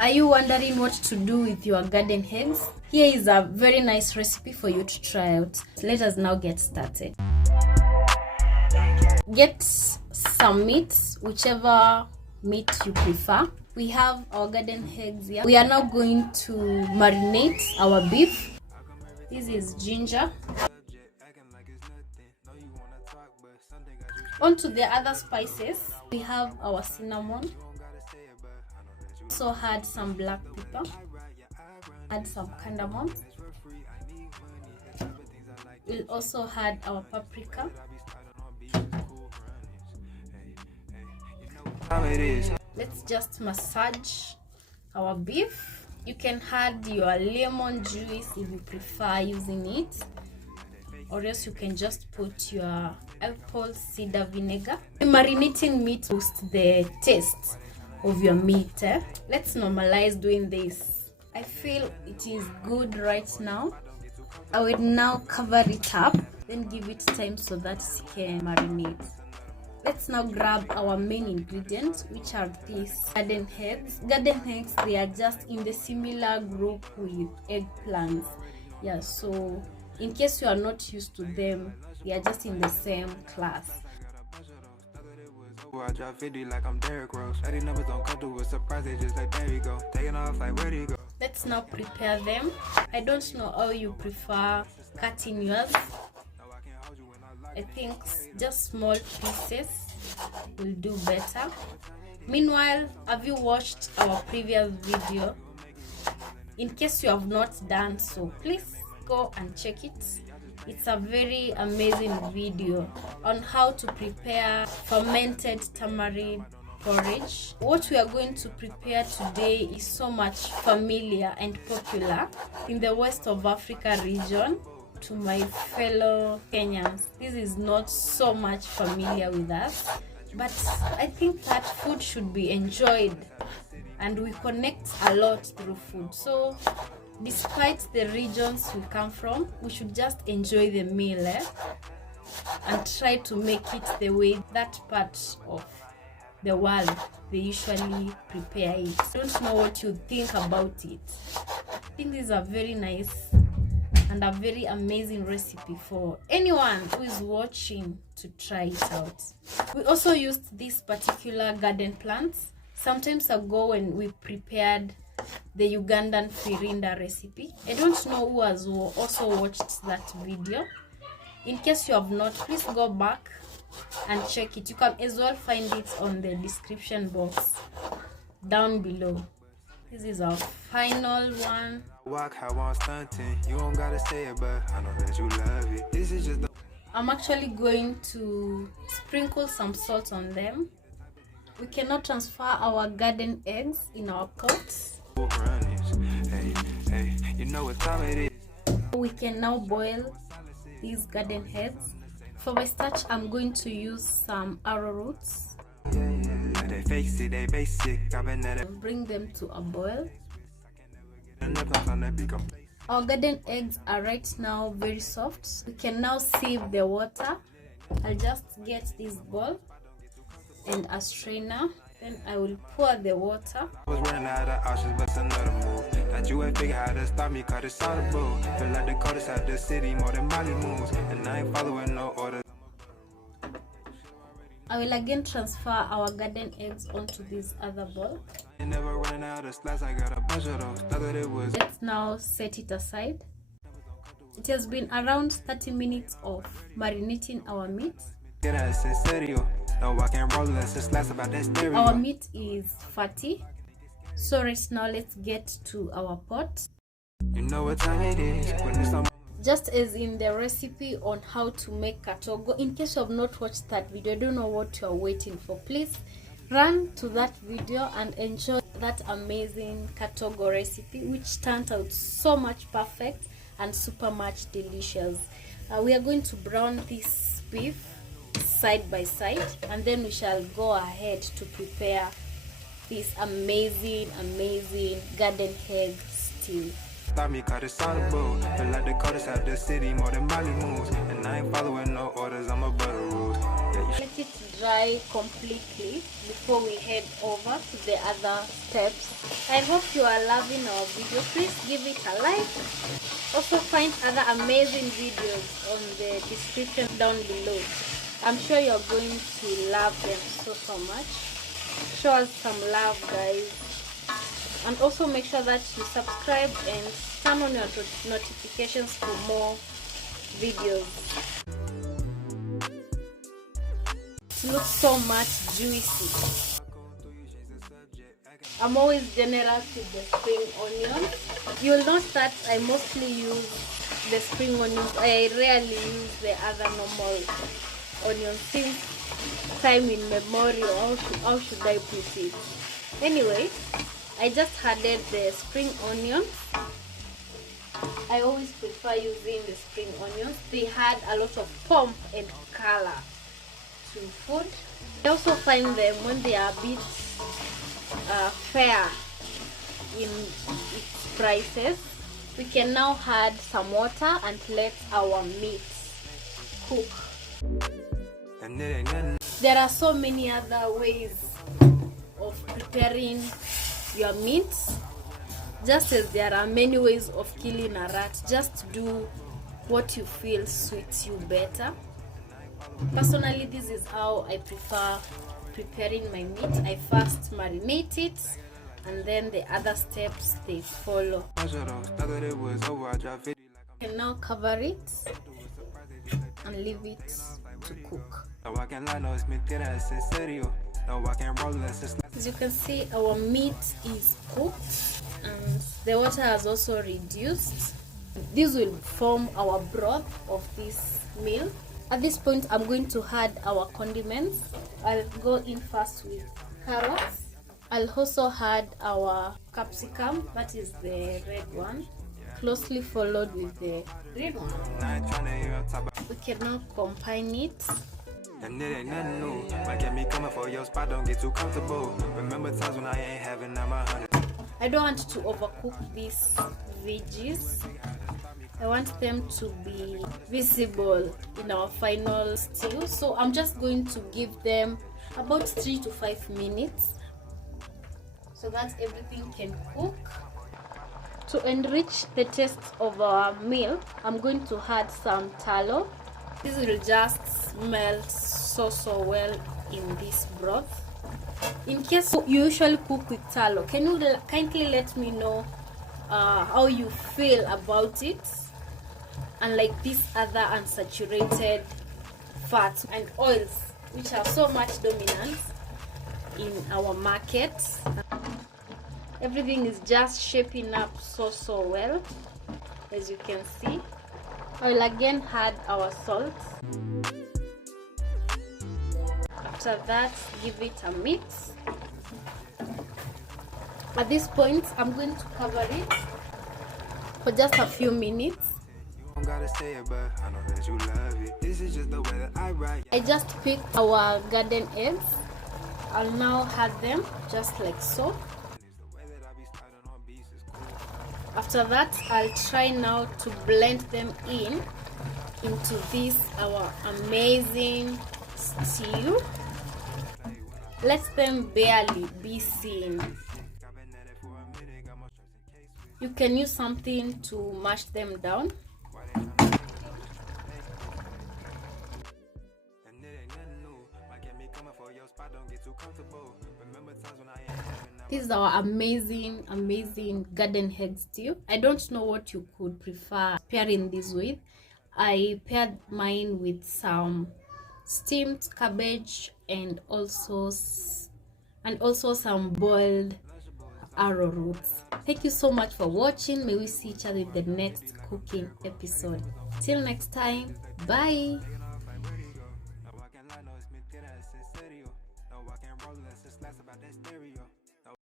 Are you wondering what to do with your garden eggs? Here is a very nice recipe for you to try out. Let us now get started. Get some meat, whichever meat you prefer. We have our garden eggs here. We are now going to marinate our beef. This is ginger. On to the other spices. We have our cinnamon. Also add some black pepper. Add some cardamom. We'll also add our paprika. Let's just massage our beef. You can add your lemon juice if you prefer using it, or else you can just put your apple cider vinegar. Marinating meat boosts the taste of your meat. Let's normalize doing this. I feel it is good right now. I will now cover it up, then give it time so that it can marinate. Let's now grab our main ingredients, which are these garden eggs. Garden eggs, they are just in the similar group with eggplants. Yeah, so in case you are not used to them, they are just in the same class. I drop 50 like I'm Derrick Rose. Numbers don't come to a surprise, they just like there you go. Taking off like where do you go? Let's now prepare them. I don't know how you prefer cutting yours. I think just small pieces will do better. Meanwhile, have you watched our previous video? In case you have not done so, please go and check it. It's a very amazing video on how to prepare fermented tamarind porridge. What we are going to prepare today is so much familiar and popular in the West of Africa region. To my fellow Kenyans, this is not so much familiar with us, but I think that food should be enjoyed and we connect a lot through food. So despite the regions we come from, we should just enjoy the meal and try to make it the way that part of the world they usually prepare it. I don't know what you think about it. I think this is a very nice and a very amazing recipe for anyone who is watching to try it out. We also used this particular garden plants sometimes ago when we prepared the Ugandan firinda recipe. I don't know who has also watched that video. In case you have not, please go back and check it. You can as well find it on the description box down below. This is our final one. Walk how I'm stunting. You don't gotta say it, but I know that you love it. This is just I'm actually going to sprinkle some salt on them. We cannot transfer our garden eggs in our pots. Hey, you know what time it is. We can now boil these garden eggs. For my starch, I'm going to use some arrowroots. Bring them to a boil. Our garden eggs are right now very soft. We can now sieve the water. I'll just get this bowl and a strainer. Then I will pour the water. I was running out of options, but another move. That you ain't figure how to stop me, cause it's audible. Feel like the coldest out the city, more than Molly moves. And I ain't following no orders. I will again transfer our garden eggs onto this other bowl. Let's now set it aside. It has been around 30 minutes of marinating our meat. Our meat is fatty. So right now let's get to our pot. You know what time it is. Just as in the recipe on how to make katogo, in case you have not watched that video, I don't know what you are waiting for. Please run to that video and enjoy that amazing katogo recipe, which turned out so much perfect and super much delicious. We are going to brown this beef side by side, and then we shall go ahead to prepare this amazing garden egg stew. Stop me, cause it's audible. Feel like the coldest out the city, more than Molly moves. And I ain't following no orders, I'm a butter rules. Yeah, you Let it dry completely before we head over to the other steps. I hope you are loving our video. Please give it a like. Also find other amazing videos on the description down below. I'm sure you're going to love them so much. Show us some love, guys. And also make sure that you subscribe and turn on your notifications for more videos. It looks so much juicy. I'm always generous with the spring onions. You'll note that I mostly use the spring onions. I rarely use the other normal onions since time in memorial. How should I put it? Anyway, I just added the spring onions. I always prefer using the spring onions. They had a lot of pomp and color to food. I also find them when they are a bit fair in its prices. We can now add some water and let our meat cook. There are so many other ways of preparing your meat. Just as there are many ways of killing a rat, just do what you feel suits you better. Personally, this is how I prefer preparing my meat. I first marinate it, and then the other steps they follow. I can now cover it and leave it to cook. As you can see, our meat is cooked and the water has also reduced. This will form our broth of this meal. At this point, I'm going to add our condiments. I'll go in first with carrots. I'll also add our capsicum, that is the red one, closely followed with the green one. We can now combine it. And it ain't nothing new. Might get me coming for your spot, don't get too comfortable. Remember times when I ain't having that my honey. I don't want to overcook these veggies. I want them to be visible in our final stew. So I'm just going to give them about 3 to 5 minutes so that everything can cook. To enrich the taste of our meal, I'm going to add some tallow. This will just melt so well in this broth. In case you usually cook with tallow, can you kindly let me know how you feel about it? Unlike these other unsaturated fats and oils which are so much dominant in our market. Everything is just shaping up so well, as you can see. I will again add our salt. After that, give it a mix. At this point, I'm going to cover it for just a few minutes. I just picked our garden eggs. I'll now add them just like so. After that, I'll try now to blend them into this our amazing stew. Let them barely be seen. You can use something to mash them down. This is our amazing garden egg stew. I don't know what you could prefer pairing this with. I paired mine with some steamed cabbage and also some boiled arrowroots. Thank you so much for watching. May we see each other in the next cooking episode. Till next time, bye.